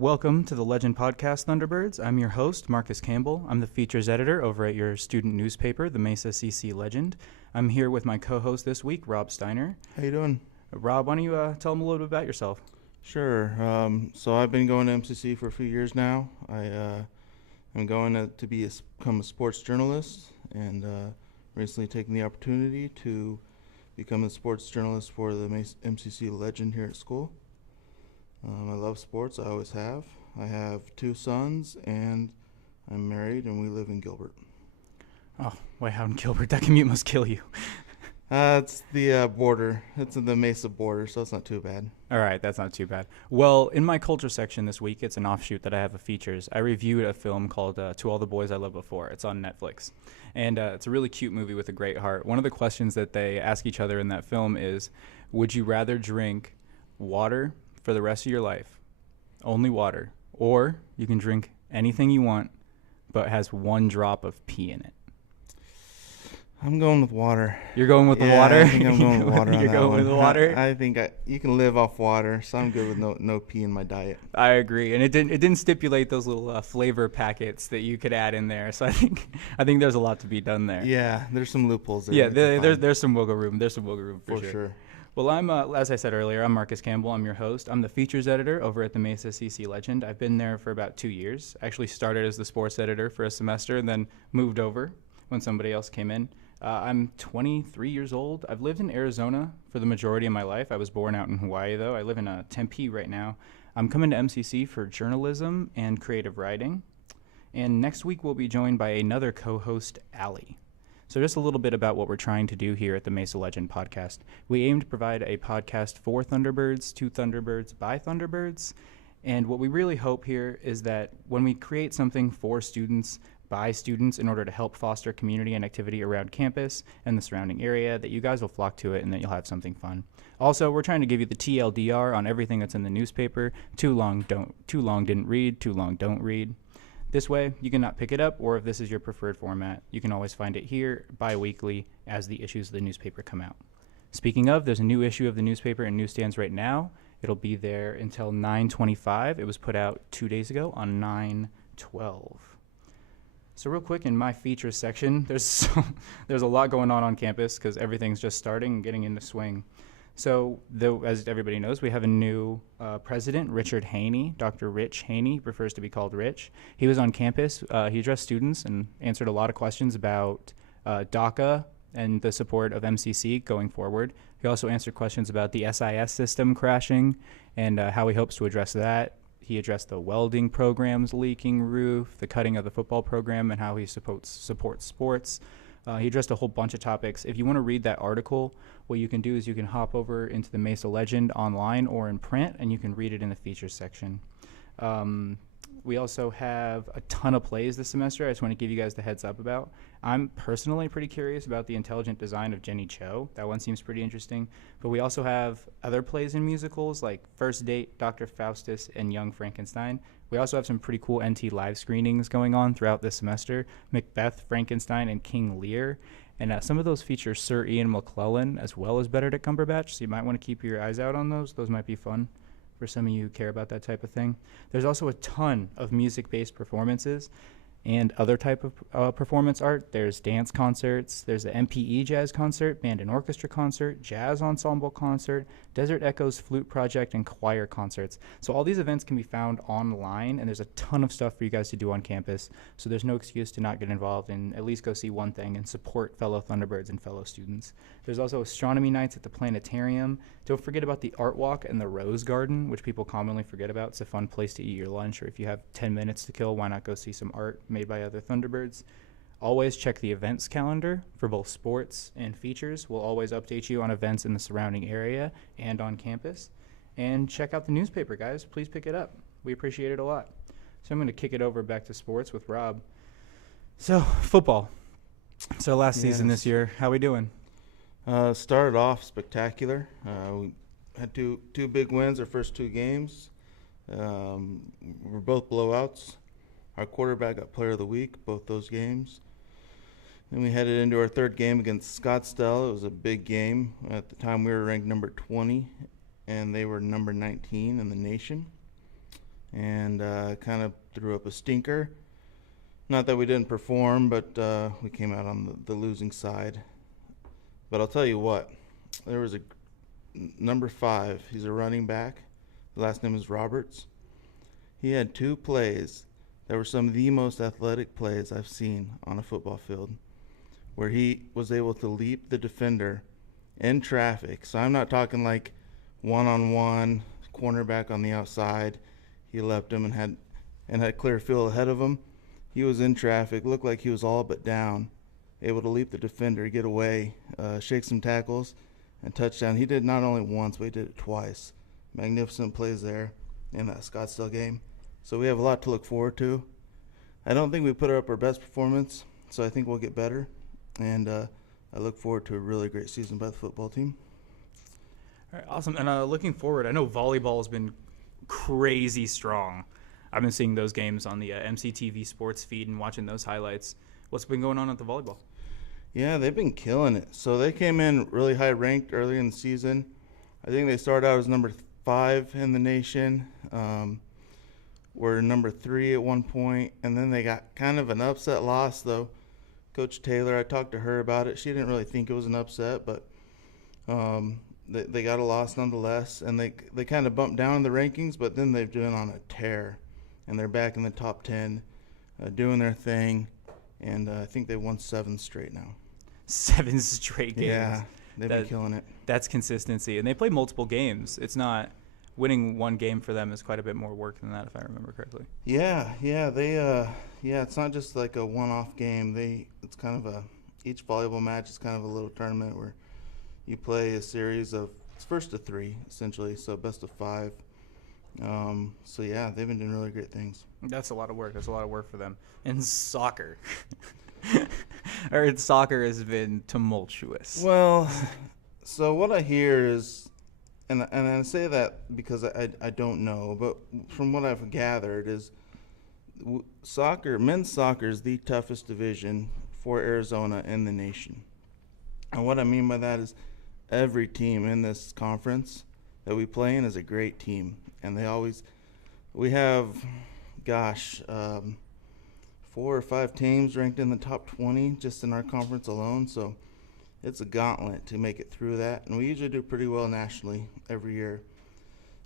Welcome to the Legend Podcast, Thunderbirds. I'm your host, Marcus Campbell. I'm the features editor over at your student newspaper, the MesaCC Legend. I'm here with my co-host this week, Rob Steiner. How you doing? Rob, why don't you tell them a little bit about yourself? Sure. So I've been going to MCC for a few years now. I'm going to become a sports journalist, and recently taken the opportunity to become a sports journalist for the MCC Legend here at school. I love sports. I always have. I have 2 sons, and I'm married, and we live in Gilbert. Oh, way out in Gilbert. That commute must kill you. It's the border. It's in the Mesa border, so it's not too bad. All right, that's not too bad. Well, in my culture section this week, it's an offshoot that I have of features. I reviewed a film called To All the Boys I Loved Before. It's on Netflix. And it's a really cute movie with a great heart. One of the questions that they ask each other in that film is, would you rather drink water for the rest of your life, only water, or you can drink anything you want, but it has 1 drop of pee in it? I'm going with water. You're going with the water? I think I'm going with water. You're going with the water? I think you can live off water, so I'm good with no pee in my diet. I agree, and it didn't stipulate those little flavor packets that you could add in there. So I think there's a lot to be done there. Yeah, there's some loopholes there. Yeah, there's some wiggle room. There's some wiggle room for sure. Well, I'm as I said earlier, I'm Marcus Campbell. I'm your host. I'm the features editor over at the MesaCC Legend. I've been there for about 2 years. I actually started as the sports editor for a semester and then moved over when somebody else came in. I'm 23 years old. I've lived in Arizona for the majority of my life. I was born out in Hawaii, though. I live in Tempe right now. I'm coming to MCC for journalism and creative writing. And next week, we'll be joined by another co-host, Allie. So just a little bit about what we're trying to do here at the Mesa Legend podcast. We aim to provide a podcast for Thunderbirds, to Thunderbirds, by Thunderbirds. And what we really hope here is that when we create something for students, by students, in order to help foster community and activity around campus and the surrounding area, that you guys will flock to it and that you'll have something fun. Also, we're trying to give you the TLDR on everything that's in the newspaper. Too long didn't read, too long don't read. This way, you can not pick it up, or if this is your preferred format, you can always find it here bi-weekly as the issues of the newspaper come out. Speaking of, there's a new issue of the newspaper in newsstands right now. It'll be there until 9/25. It was put out 2 days ago on 9/12. So real quick, in my features section, there's a lot going on campus because everything's just starting and getting into swing. So, as everybody knows, we have a new president, Richard Haney. Dr. Rich Haney prefers to be called Rich. He was on campus. He addressed students and answered a lot of questions about DACA and the support of MCC going forward. He also answered questions about the SIS system crashing and how he hopes to address that. He addressed the welding program's leaking roof, the cutting of the football program, and how he supports sports. He addressed a whole bunch of topics. If you want to read that article, what you can do is you can hop over into the Mesa Legend online or in print, and you can read it in the features section. We also have a ton of plays this semester. I just want to give you guys the heads up about. I'm personally pretty curious about the intelligent design of Jenny Cho. That one seems pretty interesting. But we also have other plays and musicals like First Date, Dr. Faustus, and Young Frankenstein. We also have some pretty cool NT live screenings going on throughout this semester. Macbeth, Frankenstein, and King Lear. And some of those feature Sir Ian McClellan as well as Benedict Cumberbatch, so you might want to keep your eyes out on those. Those might be fun for some of you who care about that type of thing. There's also a ton of music-based performances and other type of performance art. There's dance concerts, there's the MPE jazz concert, band and orchestra concert, jazz ensemble concert, Desert Echoes flute project, and choir concerts. So all these events can be found online, and there's a ton of stuff for you guys to do on campus, so there's no excuse to not get involved and at least go see one thing and support fellow Thunderbirds and fellow students. There's also astronomy nights at the planetarium. Don't forget about the art walk and the rose garden, which people commonly forget about. It's a fun place to eat your lunch, or if you have 10 minutes to kill, why not go see some art made by other Thunderbirds. Always check the events calendar for both sports and features. We'll always update you on events in the surrounding area and on campus. And check out the newspaper, guys. Please pick it up. We appreciate it a lot. So I'm going to kick it over back to sports with Rob. So, football. So last season this year, how we doing? Started off spectacular. We had two big wins our first 2 games. We're both blowouts. Our quarterback got player of the week, both those games. Then we headed into our 3rd game against Scottsdale. It was a big game. At the time, we were ranked number 20, and they were number 19 in the nation. and kind of threw up a stinker. Not that we didn't perform, but we came out on the losing side. But I'll tell you what, there was a number 5. He's a running back. His last name is Roberts. He had 2 plays that were some of the most athletic plays I've seen on a football field, where he was able to leap the defender in traffic. So I'm not talking like one-on-one, cornerback on the outside. He leapt him and had clear field ahead of him. He was in traffic, looked like he was all but down, able to leap the defender, get away, shake some tackles, and touchdown. He did not only once, but he did it twice. Magnificent plays there in that Scottsdale game. So we have a lot to look forward to. I don't think we put up our best performance, so I think we'll get better. And I look forward to a really great season by the football team. All right, awesome. And looking forward, I know volleyball has been crazy strong. I've been seeing those games on the MCTV sports feed and watching those highlights. What's been going on at the volleyball? Yeah, they've been killing it. So they came in really high ranked early in the season. I think they started out as number 5 in the nation. Were number 3 at one point, and then they got kind of an upset loss, though. Coach Taylor, I talked to her about it. She didn't really think it was an upset, but they got a loss nonetheless, and they kind of bumped down in the rankings, but then they've been on a tear, and they're back in the top 10, doing their thing, and I think they won 7 straight now. 7 straight games. Yeah, they've been killing it. That's consistency, and they play multiple games. It's not winning one game for them is quite a bit more work than that, if I remember correctly. Yeah, it's not just like a one-off game. It's kind of each volleyball match is kind of a little tournament where you play a series of, it's first to 3 essentially, so best of 5. So yeah, they've been doing really great things. That's a lot of work. That's a lot of work for them. And soccer. I heard soccer has been tumultuous. Well, so what I hear is, and I say that because I don't know, but from what I've gathered is men's soccer is the toughest division for Arizona in the nation. And what I mean by that is every team in this conference that we play in is a great team. And we have, 4 or 5 teams ranked in the top 20 just in our conference alone. So it's a gauntlet to make it through that, and we usually do pretty well nationally every year.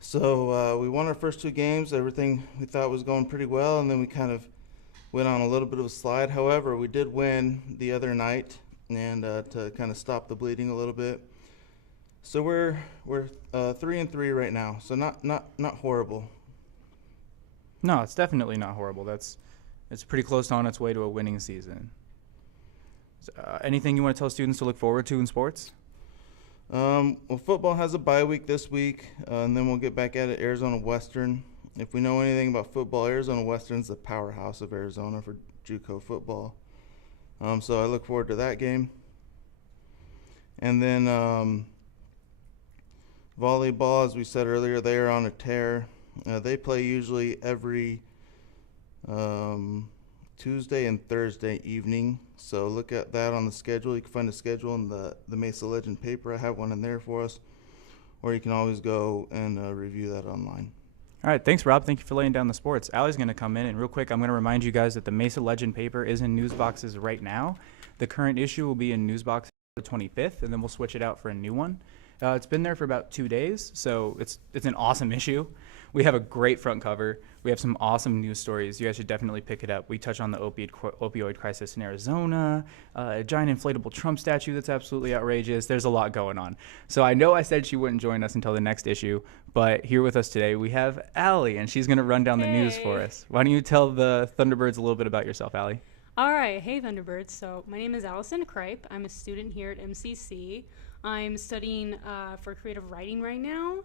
So we won our first 2 games. Everything we thought was going pretty well, and then we kind of went on a little bit of a slide. However, we did win the other night, and to kind of stop the bleeding a little bit. So we're 3-3 right now. So not horrible. No, it's definitely not horrible. It's pretty close to on its way to a winning season. Anything you want to tell students to look forward to in sports? Well, football has a bye week this week, and then we'll get back at it. Arizona Western. If we know anything about football, Arizona Western's the powerhouse of Arizona for JUCO football. So I look forward to that game. And then volleyball, as we said earlier, they are on a tear. They play usually every Tuesday and Thursday evening, so look at that on the schedule. You can find a schedule in the Mesa Legend paper. I have one in there for us, or you can always go and review that online. All right, thanks, Rob. Thank you for laying down the sports. Allie's going to come in, and real quick, I'm going to remind you guys that the Mesa Legend paper is in news boxes right now. The current issue will be in news box the 25th, and then we'll switch it out for a new one. It's been there for about 2 days, so it's an awesome issue. We have a great front cover. We have some awesome news stories. You guys should definitely pick it up. We touch on the opioid crisis in Arizona, a giant inflatable Trump statue that's absolutely outrageous. There's a lot going on. So I know I said she wouldn't join us until the next issue, but here with us today we have Allie, and she's going to run down the news for us. Why don't you tell the Thunderbirds a little bit about yourself, Allie? All right. Hey, Thunderbirds. So my name is Allison Kripe. I'm a student here at MCC. I'm studying for creative writing right now,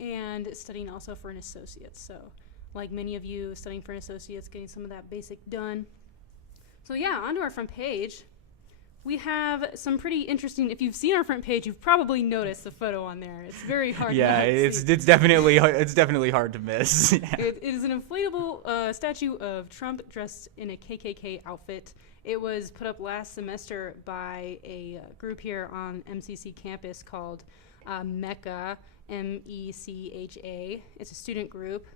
and studying also for an associate's. So like many of you, studying for an associate's, getting some of that basic done. So yeah, onto our front page. We have some pretty interesting, if you've seen our front page, you've probably noticed the photo on there. It's very hard to see. it's definitely hard to miss. Yeah. It is an inflatable statue of Trump dressed in a KKK outfit. It was put up last semester by a group here on MCC campus called MECA, MECHA. It's a student group.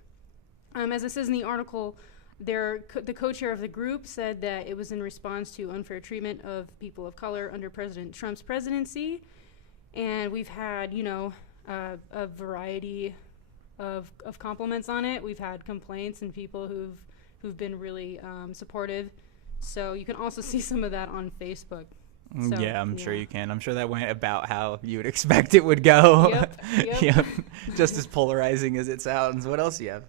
As it says in the article, the co-chair of the group said that it was in response to unfair treatment of people of color under President Trump's presidency. And we've had, a variety of compliments on it. We've had complaints and people who've been really supportive. So you can also see some of that on Facebook. So, yeah, I'm sure you can. I'm sure that went about how you would expect it would go. Yep. Yep. Just as polarizing as it sounds. What else do you have?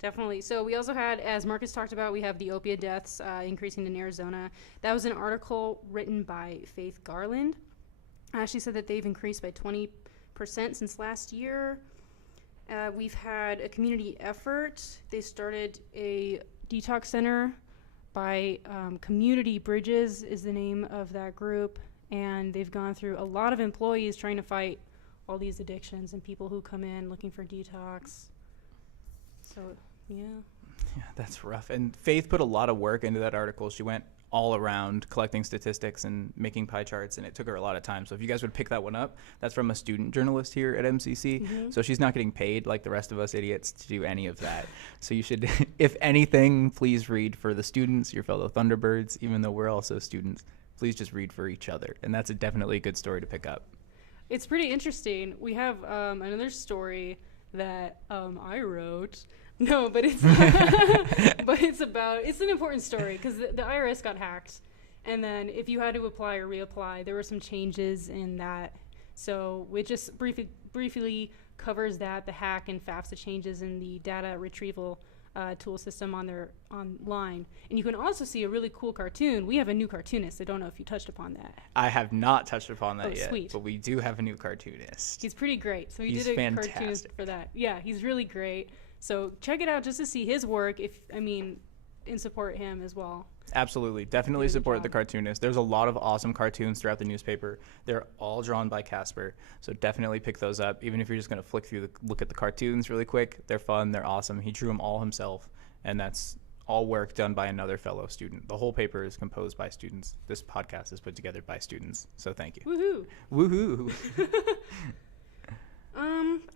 Definitely. So we also had, as Marcus talked about, we have the opiate deaths increasing in Arizona. That was an article written by Faith Garland. She said that they've increased by 20% since last year. We've had a community effort. They started a detox center by Community Bridges is the name of that group. And they've gone through a lot of employees trying to fight all these addictions and people who come in looking for detox. So, yeah. Yeah, that's rough. And Faith put a lot of work into that article. She went all around collecting statistics and making pie charts, and it took her a lot of time. So if you guys would pick that one up, that's from a student journalist here at MCC. Mm-hmm. So she's not getting paid like the rest of us idiots to do any of that. So you should, if anything, please read for the students, your fellow Thunderbirds, even though we're also students. Please just read for each other. And that's definitely a good story to pick up. It's pretty interesting. We have another story that I wrote. No, but it's it's an important story because the IRS got hacked, and then if you had to apply or reapply, there were some changes in that. So it just briefly covers that, the hack and FAFSA changes in the data retrieval tool system online. And you can also see a really cool cartoon. We have a new cartoonist. I don't know if you touched upon that. I have not touched upon that yet, sweet. But we do have a new cartoonist. He's pretty great. So He's did a fantastic. cartoonist for that. Yeah, he's really great. So check it out just to see his work, and support him as well. Absolutely. Definitely Good support job. the cartoonist. There's a lot of awesome cartoons throughout the newspaper. They're all drawn by Casper. So definitely pick those up. Even if you're just going to look at the cartoons really quick, they're fun. They're awesome. He drew them all himself. And that's all work done by another fellow student. The whole paper is composed by students. This podcast is put together by students. So thank you. Woohoo. Woohoo.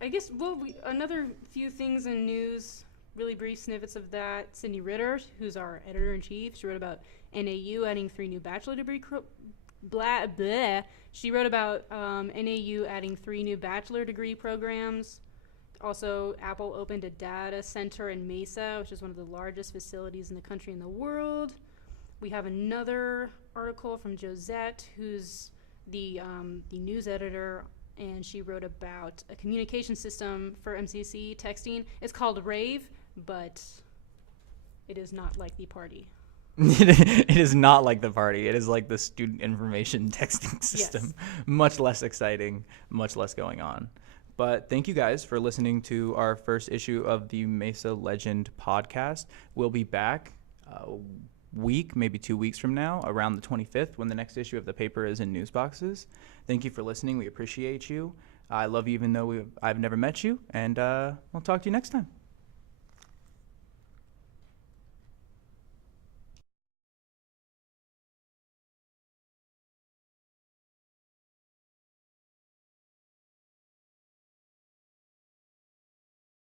I guess, another few things in news, really brief snippets of that. Cindy Ritter, who's our editor-in-chief, she wrote about NAU adding 3 new bachelor degree She wrote about NAU adding 3 new bachelor degree programs. Also, Apple opened a data center in Mesa, which is one of the largest facilities in the country and the world. We have another article from Josette, who's the news editor, and she wrote about a communication system for MCC texting. It's called Rave, but it is not like the party. It is not like the party. It is like the student information texting system. Yes. Much less exciting, much less going on. But thank you guys for listening to our first issue of the Mesa Legend podcast. We'll be back a week, maybe 2 weeks from now, around the 25th, when the next issue of the paper is in news boxes. Thank you for listening. We appreciate you. I love you even though I've never met you, and we'll talk to you next time.